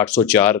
804।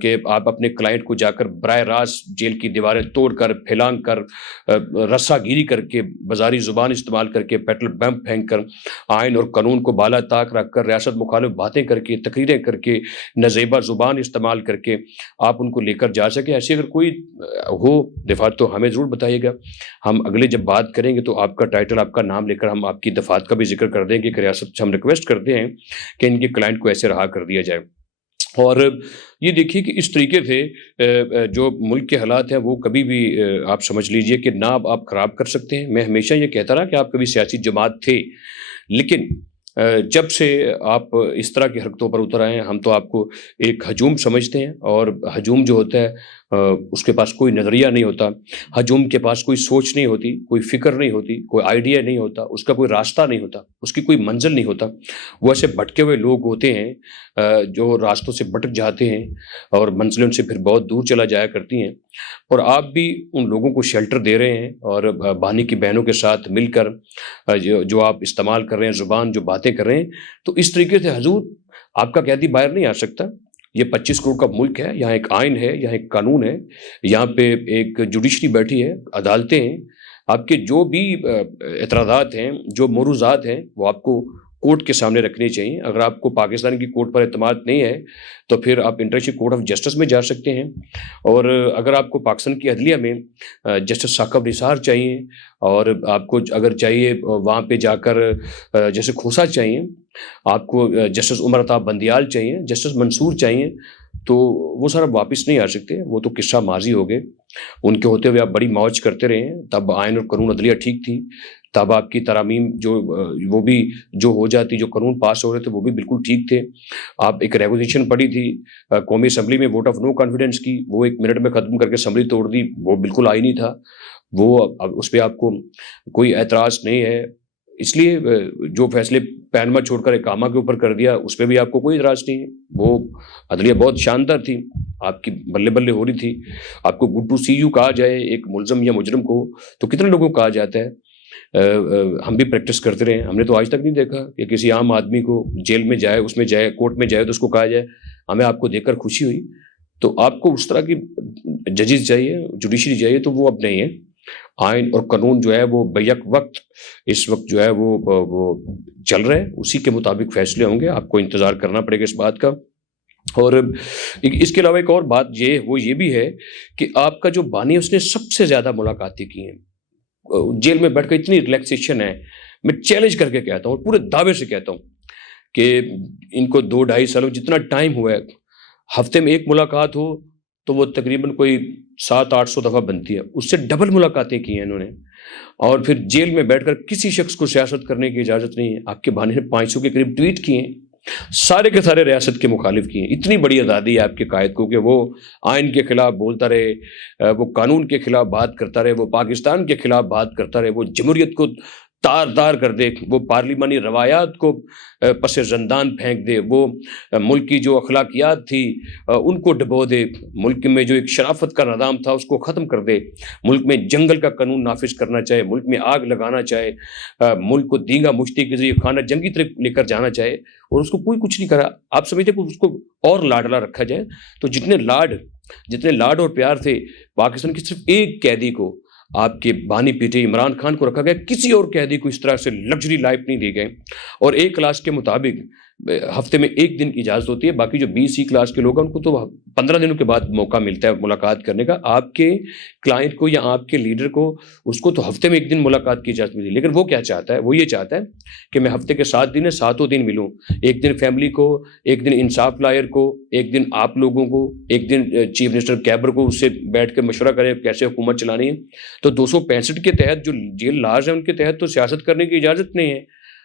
کہ آپ اپنے کلائنٹ کو جا کر براہ راست جیل کی دیواریں توڑ کر پھیلانگ کر رسا گیری کر کے بازاری زبان استعمال کر کے پیٹرول بم پھینک کر آئین اور قانون کو بالا طاق رکھ کر ریاست مخالف باتیں کر کے تقریریں کر کے نزیبہ زبان استعمال کر کے آپ ان کو لے کر جا سکیں. ایسی اگر کوئی ہو دفعات تو ہمیں ضرور بتائیے گا. ہم اگلے جب بات کریں گے تو آپ کا ٹائٹل آپ کا نام لے کر ہم آپ کی دفعات کا بھی ذکر کر دیں گے کہ ریاست سے ہم ریکویسٹ کرتے ہیں کہ ان کے کلائنٹ کو ایسے رہا کر دیا جائے. اور یہ دیکھیے کہ اس طریقے سے جو ملک کے حالات ہیں وہ کبھی بھی آپ سمجھ لیجئے کہ نہ آپ خراب کر سکتے ہیں. میں ہمیشہ یہ کہتا رہا کہ آپ کبھی سیاسی جماعت تھے، لیکن جب سے آپ اس طرح کی حرکتوں پر اتر آئے ہیں ہم تو آپ کو ایک ہجوم سمجھتے ہیں. اور ہجوم جو ہوتا ہے اس کے پاس کوئی نظریہ نہیں ہوتا، ہجوم کے پاس کوئی سوچ نہیں ہوتی، کوئی فکر نہیں ہوتی، کوئی آئیڈیا نہیں ہوتا، اس کا کوئی راستہ نہیں ہوتا، اس کی کوئی منزل نہیں ہوتا. وہ ایسے بھٹکے ہوئے لوگ ہوتے ہیں جو راستوں سے بھٹک جاتے ہیں اور منزلیں ان سے پھر بہت دور چلا جایا کرتی ہیں. اور آپ بھی ان لوگوں کو شیلٹر دے رہے ہیں اور بانی کی بہنوں کے ساتھ مل کر جو آپ استعمال کر رہے ہیں زبان، جو باتیں کر رہے ہیں، تو اس طریقے سے حضور آپ کا قیدی باہر نہیں آ سکتا. یہ 25 کروڑ کا ملک ہے، یہاں ایک آئین ہے، یہاں ایک قانون ہے، یہاں پہ ایک جوڈیشری بیٹھی ہے، عدالتیں ہیں. آپ کے جو بھی اعتراضات ہیں، جو موروثات ہیں، وہ آپ کو کورٹ کے سامنے رکھنے چاہیے. اگر آپ کو پاکستان کی کورٹ پر اعتماد نہیں ہے تو پھر آپ انٹرنیشنل کورٹ آف جسٹس میں جا سکتے ہیں. اور اگر آپ کو پاکستان کی عدلیہ میں جسٹس ثاقب نثار چاہیے، اور آپ کو اگر چاہیے وہاں پہ جا کر جیسے کھوسا چاہیے، آپ کو جسٹس عمر عطا بندیال چاہیے، جسٹس منصور چاہیے، تو وہ سارا واپس نہیں آ سکتے. وہ تو قصہ ماضی ہو گئے. ان کے ہوتے ہوئے آپ بڑی موج کرتے رہے ہیں. تب آئین اور قانون عدلیہ ٹھیک تھی، تب آپ کی ترامیم جو وہ بھی جو ہو جاتی، جو قانون پاس ہو رہے تھے وہ بھی بالکل ٹھیک تھے. آپ ایک ریگولیشن پڑی تھی قومی اسمبلی میں ووٹ آف نو کانفیڈنس کی، وہ 1 منٹ میں ختم کر کے اسمبلی توڑ دی، وہ بالکل آئینی تھا. وہ اس پہ آپ کو کوئی اعتراض نہیں ہے. اس لیے جو فیصلے پینما چھوڑ کر اقامہ کے اوپر کر دیا اس پہ بھی آپ کو کوئی اعتراض نہیں ہے. وہ عدلیہ بہت شاندار تھی، آپ کی بلے بلے ہو رہی تھی. آپ کو گڈ ٹو سی یو کہا جائے ایک ملزم یا مجرم کو تو کتنے لوگوں کو کہا جاتا ہے. ہم بھی پریکٹس کرتے رہے ہیں، ہم نے تو آج تک نہیں دیکھا کہ کسی عام آدمی کو جیل میں جائے، اس میں جائے، کورٹ میں جائے تو اس کو کہا جائے ہمیں آپ کو دیکھ کر خوشی ہوئی. تو آپ کو اس طرح کی ججز چاہیے، جوڈیشری چاہیے، تو وہ اب نہیں ہے. آئین اور قانون جو ہے وہ بیک وقت اس وقت جو ہے وہ چل رہے ہیں، اسی کے مطابق فیصلے ہوں گے. آپ کو انتظار کرنا پڑے گا اس بات کا. اور اس کے علاوہ ایک اور بات وہ یہ بھی ہے کہ آپ کا جو بانی ہے اس نے سب سے زیادہ ملاقاتیں کی ہیں. جیل میں بیٹھ کر اتنی ریلیکسیشن ہے. میں چیلنج کر کے کہتا ہوں اور پورے دعوے سے کہتا ہوں کہ ان کو 2-2.5 سالوں جتنا ٹائم ہوا ہے، ہفتے میں ایک ملاقات ہو تو وہ تقریباً کوئی 700-800 دفعہ بنتی ہے. اس سے ڈبل ملاقاتیں کی ہیں انہوں نے. اور پھر جیل میں بیٹھ کر کسی شخص کو سیاست کرنے کی اجازت نہیں ہے. آپ کے بانی نے 500 کے قریب ٹویٹ کیے ہیں، سارے کے سارے ریاست کے مخالف کیے ہیں. اتنی بڑی آزادی ہے آپ کے قائد کو کہ وہ آئین کے خلاف بولتا رہے، وہ قانون کے خلاف بات کرتا رہے، وہ پاکستان کے خلاف بات کرتا رہے، وہ جمہوریت کو تار کر دے، وہ پارلیمانی روایات کو پس زندان پھینک دے، وہ ملک کی جو اخلاقیات تھی ان کو ڈبو دے، ملک میں جو ایک شرافت کا نظام تھا اس کو ختم کر دے، ملک میں جنگل کا قانون نافذ کرنا چاہے، ملک میں آگ لگانا چاہے، ملک کو دینگا مشتی کے ذریعے خانہ جنگی طرف لے کر جانا چاہے، اور اس کو کوئی کچھ نہیں کرا. آپ سمجھتے کہ اس کو اور لاڈلا رکھا جائے. تو جتنے لاڈ اور پیار تھے پاکستان کی، صرف ایک قیدی کو آپ کے بانی پیٹے عمران خان کو رکھا گیا، کسی اور قیدی کو اس طرح سے لگژری لائف نہیں دی گئے. اور ایک کلاس کے مطابق ہفتے میں 1 دن کی اجازت ہوتی ہے، باقی جو 20 کلاس کے لوگ ہیں ان کو تو 15 دنوں کے بعد موقع ملتا ہے ملاقات کرنے کا. آپ کے کلائنٹ کو یا آپ کے لیڈر کو اس کو تو ہفتے میں 1 دن ملاقات کی اجازت ملی. لیکن وہ کیا چاہتا ہے؟ وہ یہ چاہتا ہے کہ میں ہفتے کے 7 دن ہے، 7 دن ملوں. 1 دن فیملی کو، 1 دن انصاف لائر کو، 1 دن آپ لوگوں کو، 1 دن چیف منسٹر کیبر کو، اس سے بیٹھ کے مشورہ کریں کیسے حکومت چلانی ہے. تو 265 کے تحت جو جیل لاز ہیں ان کے تحت تو سیاست کرنے کی اجازت نہیں ہے.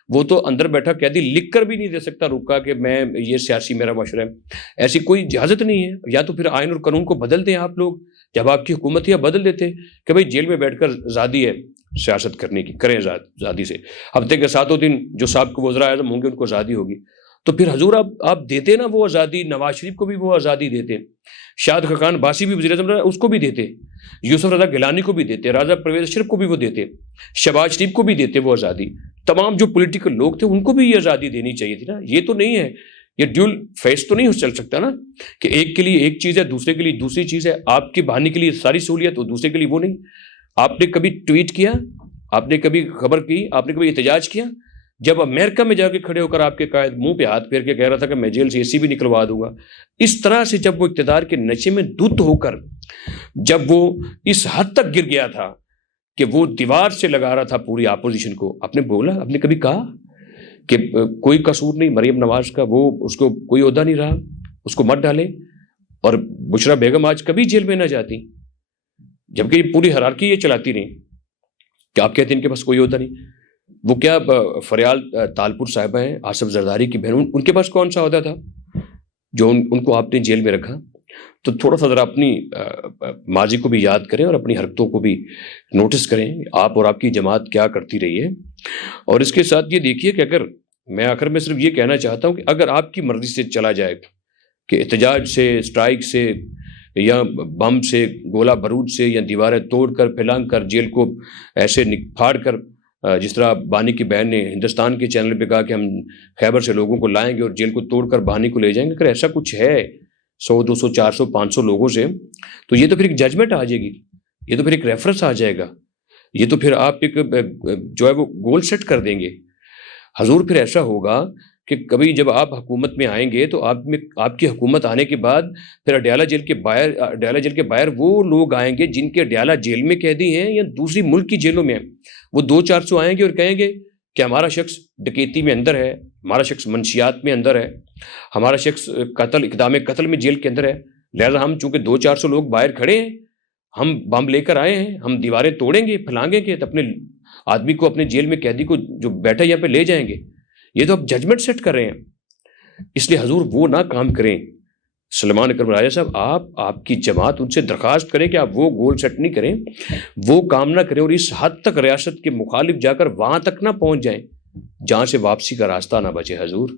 وہ تو اندر بیٹھا قیدی لکھ کر بھی نہیں دے سکتا رکا کہ میں یہ سیاسی میرا مشورہ ہے. ایسی کوئی اجازت نہیں ہے. یا تو پھر آئین اور قانون کو بدل دیں آپ لوگ، جب آپ کی حکومت یا بدل دیتے کہ بھائی جیل میں بیٹھ کر آزادی ہے سیاست کرنے کی، کریں آزادی سے. ہفتے کے 7 دن جو صاحب کو وزراء اعظم ہوں گے ان کو آزادی ہوگی. تو پھر حضور آپ دیتے نا وہ آزادی، نواز شریف کو بھی وہ آزادی دیتے، شاہد خاقان باسی بھی وزیر اعظم رہا اس کو بھی دیتے، یوسف رضا گیلانی کو بھی دیتے، راجہ پرویز اشرف کو بھی وہ دیتے، شہباز شریف کو بھی دیتے وہ آزادی. تمام جو پولیٹیکل لوگ تھے ان کو بھی یہ آزادی دینی چاہیے تھی نا. یہ تو نہیں ہے یہ ڈیول فیس تو نہیں ہو چل سکتا نا کہ ایک کے لیے ایک چیز ہے، دوسرے کے لیے دوسری چیز ہے، آپ کے بہانے کے لیے ساری سہولیت اور دوسرے کے لیے وہ نہیں۔ آپ نے کبھی ٹویٹ کیا، آپ نے کبھی خبر کی، آپ نے کبھی احتجاج کیا؟ جب امریکہ میں جا کے کھڑے ہو کر آپ کے قائد منہ پہ ہاتھ پھیر کے کہہ رہا تھا کہ میں جیل سے اے سی بھی نکلوا دوں گا، اس طرح سے جب وہ اقتدار کے نشے میں دھت ہو کر جب وہ اس حد تک گر گیا تھا کہ وہ دیوار سے لگا رہا تھا پوری اپوزیشن کو، آپ نے بولا، آپ نے کبھی کہا کہ کوئی قصور نہیں مریم نواز کا، وہ اس کو کوئی عہدہ نہیں رہا، اس کو مت ڈالے؟ اور بشرا بیگم آج کبھی جیل میں نہ جاتی، جبکہ یہ پوری ہرارکی یہ چلاتی رہی کہ آپ کہتے ہیں ان کے پاس کوئی عہدہ نہیں۔ وہ کیا فریال تالپور صاحبہ ہیں، آصف زرداری کی بہن، ان کے پاس کون سا عہدہ تھا جو ان کو آپ نے جیل میں رکھا؟ تو تھوڑا سا ذرا اپنی ماضی کو بھی یاد کریں اور اپنی حرکتوں کو بھی نوٹس کریں، آپ اور آپ کی جماعت کیا کرتی رہی ہے۔ اور اس کے ساتھ یہ دیکھیے کہ اگر میں آخر میں صرف یہ کہنا چاہتا ہوں کہ اگر آپ کی مرضی سے چلا جائے کہ احتجاج سے، اسٹرائک سے، یا بم سے، گولہ بارود سے، یا دیواریں توڑ کر پھلانگ کر جیل کو ایسے پھاڑ کر، جس طرح بانی کی بہن نے ہندوستان کے چینل پہ کہا کہ ہم خیبر سے لوگوں کو لائیں گے اور جیل کو توڑ کر بانی کو لے جائیں گے، اگر ایسا کچھ ہے 100 200 400 500 لوگوں سے، تو یہ تو پھر ایک ججمنٹ آ جائے گی، یہ تو پھر ایک ریفرنس آ جائے گا، یہ تو پھر آپ ایک جو ہے وہ گول سیٹ کر دیں گے۔ حضور پھر ایسا ہوگا کہ کبھی جب آپ حکومت میں آئیں گے تو آپ کی حکومت آنے کے بعد پھر اڈیالہ جیل کے باہر وہ لوگ آئیں گے جن کے اڈیالہ جیل میں قیدی ہیں یا دوسری ملک کی جیلوں میں ہیں، وہ 200-400 آئیں گے اور کہیں گے کہ ہمارا شخص ڈکیتی میں اندر ہے، ہمارا شخص منشیات میں اندر ہے، ہمارا شخص اقدام قتل میں جیل کے اندر ہے، لہذا ہم چونکہ 200-400 لوگ باہر کھڑے ہیں، ہم بم لے کر آئے ہیں، ہم دیواریں توڑیں گے، پھلانگیں گے، تو اپنے آدمی کو، اپنے جیل میں قیدی کو جو بیٹھا یہاں پہ لے جائیں گے۔ یہ تو آپ ججمنٹ سیٹ کر رہے ہیں، اس لیے حضور وہ نہ کام کریں۔ سلمان اکرم راجہ صاحب، آپ کی جماعت ان سے درخواست کریں کہ آپ وہ گول سیٹ نہیں کریں، وہ کام نہ کریں، اور اس حد تک ریاست کے مخالف جا کر وہاں تک نہ پہنچ جائیں جہاں سے واپسی کا راستہ نہ بچے حضور۔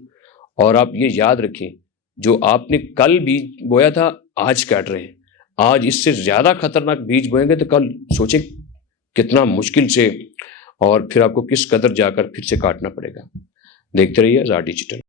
اور آپ یہ یاد رکھیں، جو آپ نے کل بیج بویا تھا آج کاٹ رہے ہیں، آج اس سے زیادہ خطرناک بیج بوئیں گے تو کل سوچیں کتنا مشکل سے، اور پھر آپ کو کس قدر جا کر پھر سے کاٹنا پڑے گا۔ دیکھتے رہیے آزاد ڈیجیٹل۔